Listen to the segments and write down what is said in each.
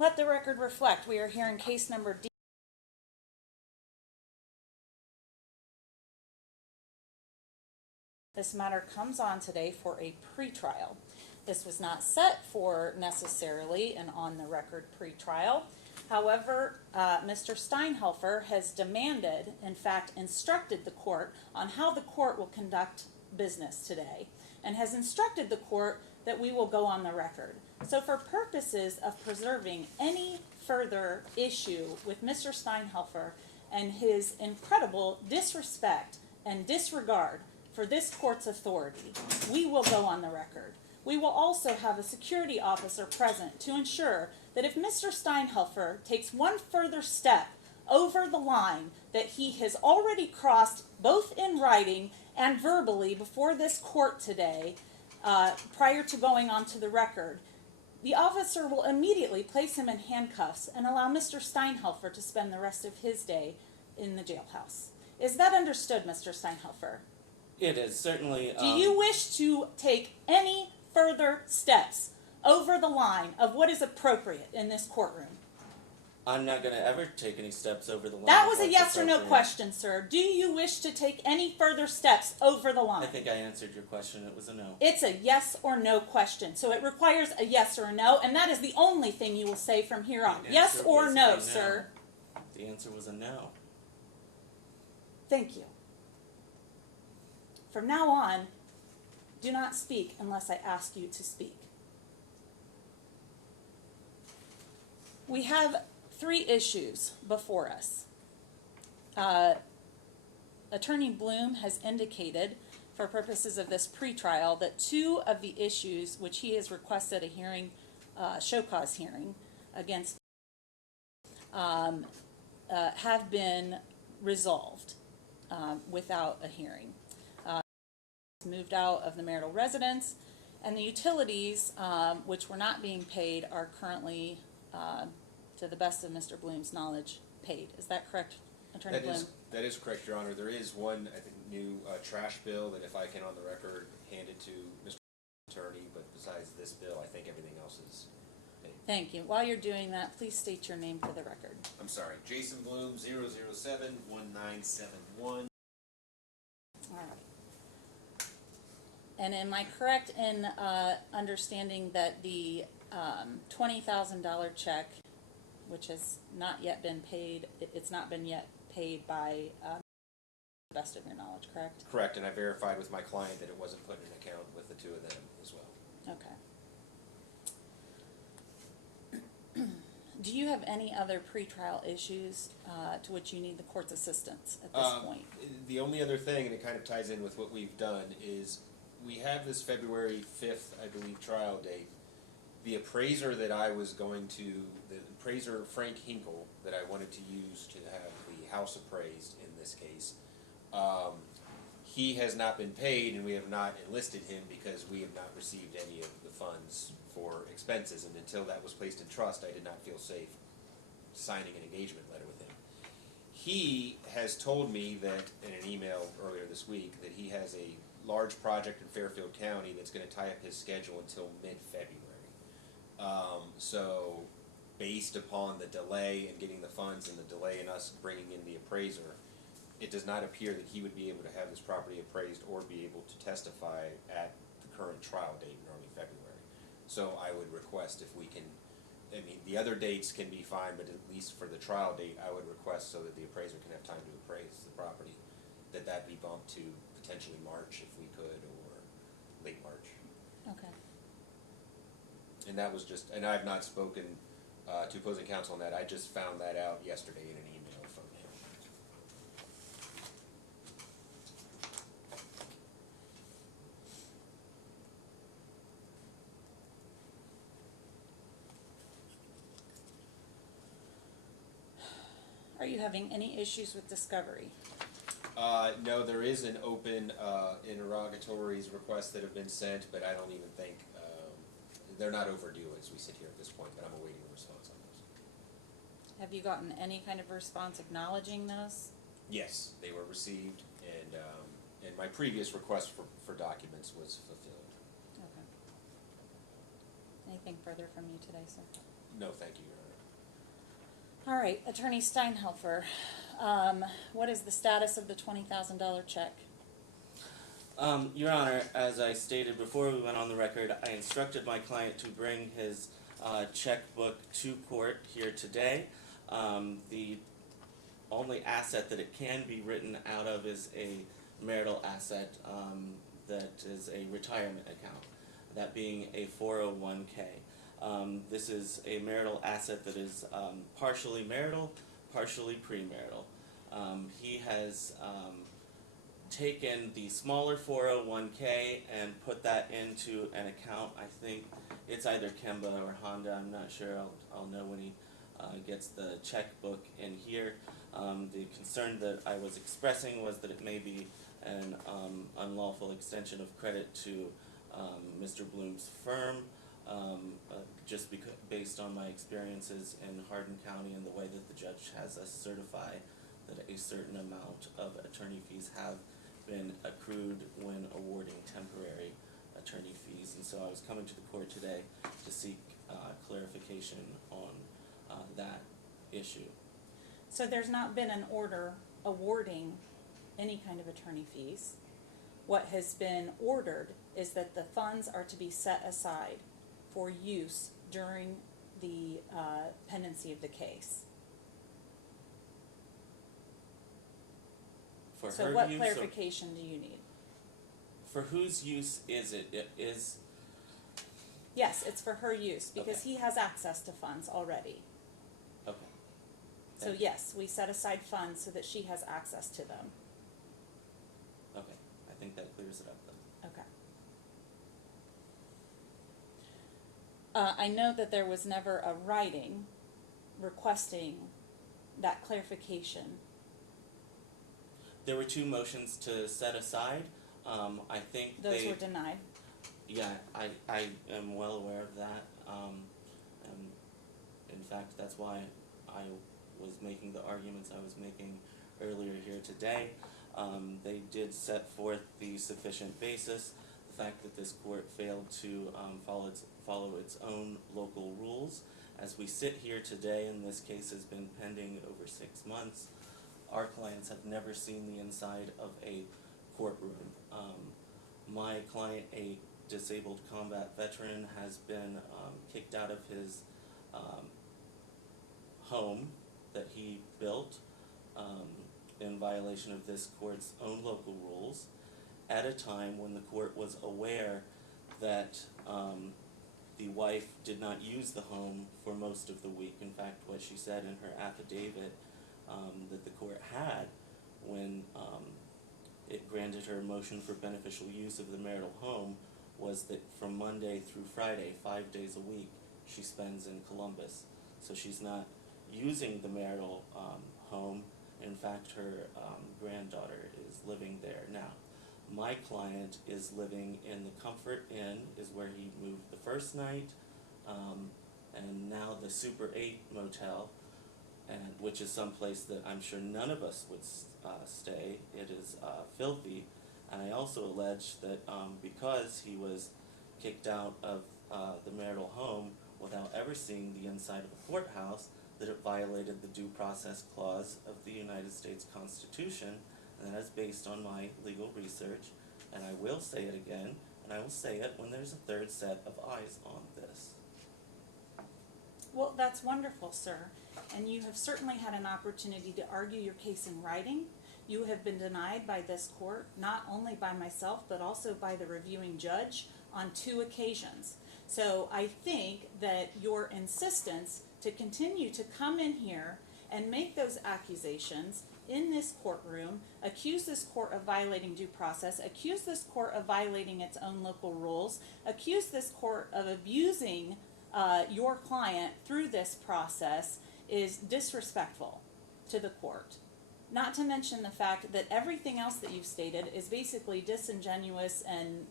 Let the record reflect, we are hearing case number D. This matter comes on today for a pretrial. This was not set for necessarily an on-the-record pretrial. However, Mr. Steinhelfer has demanded, in fact, instructed the court on how the court will conduct business today, and has instructed the court that we will go on the record. So for purposes of preserving any further issue with Mr. Steinhelfer and his incredible disrespect and disregard for this court's authority, we will go on the record. We will also have a security officer present to ensure that if Mr. Steinhelfer takes one further step over the line that he has already crossed both in writing and verbally before this court today, prior to going on to the record, the officer will immediately place him in handcuffs and allow Mr. Steinhelfer to spend the rest of his day in the jailhouse. Is that understood, Mr. Steinhelfer? It is, certainly. Do you wish to take any further steps over the line of what is appropriate in this courtroom? I'm not going to ever take any steps over the line. That was a yes or no question, sir. Do you wish to take any further steps over the line? I think I answered your question. It was a no. It's a yes or no question. So it requires a yes or a no, and that is the only thing you will say from here on. Yes or no, sir? The answer was a no. Thank you. From now on, do not speak unless I ask you to speak. We have 3 issues before us. Attorney Bloom has indicated, for purposes of this pretrial, that 2 of the issues which he has requested a hearing, show cause hearing against, have been resolved without a hearing. Moved out of the marital residence, and the utilities, which were not being paid, are currently, to the best of Mr. Bloom's knowledge, paid. Is that correct, Attorney Bloom? That is correct, Your Honor. There is one, I think, new trash bill that, if I can on the record, hand it to Mr. Attorney, but besides this bill, I think everything else is paid. Thank you. While you're doing that, please state your name for the record. I'm sorry, Jason Bloom, 007-1971. All right. And am I correct in understanding that the $20,000 check, which has not yet been paid, it's not been yet paid by the best of your knowledge, correct? Correct, and I verified with my client that it wasn't put in an account with the 2 of them as well. Okay. Do you have any other pretrial issues to which you need the court's assistance at this point? The only other thing, and it kind of ties in with what we've done, is we have this February 5th, I believe, trial date. The appraiser that I was going to, the appraiser Frank Hinkle, that I wanted to use to have the house appraised in this case, he has not been paid, and we have not enlisted him because we have not received any of the funds for expenses, and until that was placed in trust, I did not feel safe signing an engagement letter with him. He has told me that, in an email earlier this week, that he has a large project in Fairfield County that's going to tie up his schedule until mid-February. So, based upon the delay in getting the funds and the delay in us bringing in the appraiser, it does not appear that he would be able to have this property appraised or be able to testify at the current trial date in early February. So I would request, if we can, I mean, the other dates can be fine, but at least for the trial date, I would request, so that the appraiser can have time to appraise the property, that be bumped to potentially March if we could, or late March. Okay. And that was just, and I have not spoken to opposing counsel on that. I just found that out yesterday in an email from him. Are you having any issues with discovery? No, there is an open interrogatories request that have been sent, but I don't even think, they're not overdue as we sit here at this point, but I'm awaiting a response on those. Have you gotten any kind of response acknowledging those? Yes, they were received, and my previous request for documents was fulfilled. Okay. Anything further from you today, sir? No, thank you, Your Honor. All right, Attorney Steinhelfer, what is the status of the $20,000 check? Your Honor, as I stated before we went on the record, I instructed my client to bring his checkbook to court here today. The only asset that it can be written out of is a marital asset that is a retirement account, that being a 401k. This is a marital asset that is partially marital, partially premarital. He has taken the smaller 401k and put that into an account. I think it's either Kemba or Honda, I'm not sure. I'll know when he gets the checkbook in here. The concern that I was expressing was that it may be an unlawful extension of credit to Mr. Bloom's firm, just because, based on my experiences in Hardin County and the way that the judge has us certify that a certain amount of attorney fees have been accrued when awarding temporary attorney fees. And so I was coming to the court today to seek clarification on that issue. So there's not been an order awarding any kind of attorney fees. What has been ordered is that the funds are to be set aside for use during the pendency of the case. For So her what use, clarification do you need? for whose use is it? It is, Yes, it's for her use because Okay. he has access to funds already. okay. So Thank you. yes, we set aside funds so that she has access to them. Okay, I think that clears it up then. Okay. I know that there was never a writing requesting that clarification. There were two motions to set aside. I think Those they, were denied. yeah, I am well aware of that. And in fact, that's why I was making the arguments I was making earlier here today. They did set forth the sufficient basis, the fact that this court failed to follow its own local rules. As we sit here today, and this case has been pending over 6 months, our clients have never seen the inside of a courtroom. My client, a disabled combat veteran, has been kicked out of his home that he built in violation of this court's own local rules at a time when the court was aware that the wife did not use the home for most of the week. In fact, what she said in her affidavit that the court had when it granted her a motion for beneficial use of the marital home was that from Monday through Friday, 5 days a week, she spends in Columbus. So she's not using the marital home. In fact, her granddaughter is living there now. My client is living in the Comfort Inn, is where he moved the first night, and now the Super 8 motel, and which is someplace that I'm sure none of us would stay. It is filthy, and I also allege that because he was kicked out of the marital home without ever seeing the inside of the courthouse, that it violated the due process clause of the United States Constitution, and that is based on my legal research, and I will say it again, and I will say it when there's a third set of eyes on this. Well, that's wonderful, sir. And you have certainly had an opportunity to argue your case in writing. You have been denied by this court, not only by myself, but also by the reviewing judge on 2 occasions. So I think that your insistence to continue to come in here and make those accusations in this courtroom, accuse this court of violating due process, accuse this court of violating its own local rules, accuse this court of abusing your client through this process is disrespectful to the court. Not to mention the fact that everything else that you've stated is basically disingenuous and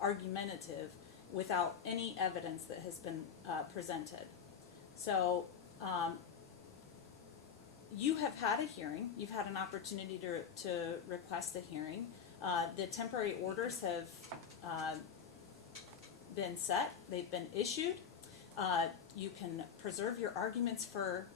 argumentative without any evidence that has been presented. So you have had a hearing. You've had an opportunity to request a hearing. The temporary orders have been set. They've been issued. You can preserve your arguments for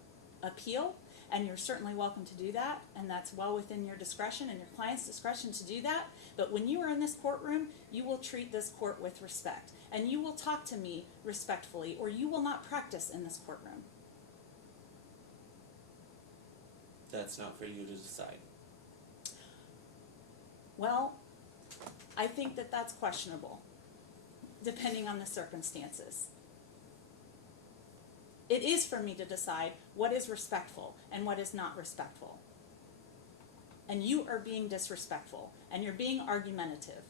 appeal, and you're certainly welcome to do that, and that's well within your discretion and your client's discretion to do that. But when you are in this courtroom, you will treat this court with respect, and you will talk to me respectfully, or you will not practice in this courtroom. That's not for you to decide. Well, I think that that's questionable, depending on the circumstances. It is for me to decide what is respectful and what is not respectful. And you are being disrespectful, and you're being argumentative.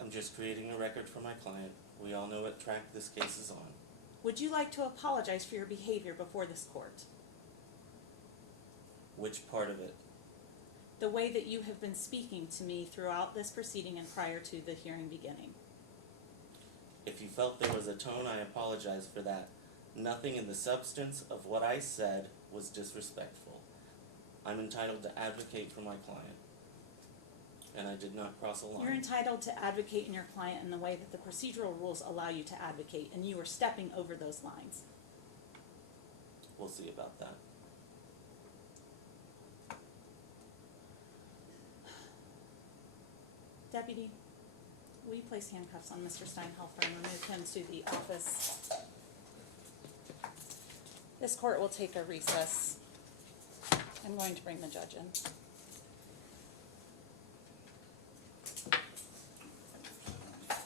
I'm just creating a record for my client. We all know what track this case is on. Would you like to apologize for your behavior before this court? Which part of it? The way that you have been speaking to me throughout this proceeding and prior to the hearing beginning. If you felt there was a tone, I apologize for that. Nothing in the substance of what I said was disrespectful. I'm entitled to advocate for my client, and I did not cross a line. You're entitled to advocate in your client in the way that the procedural rules allow you to advocate, and you are stepping over those lines. We'll see about that. Deputy, will you place handcuffs on Mr. Steinhelfer and remove him to the office? This court will take a recess. I'm going to bring the judge in.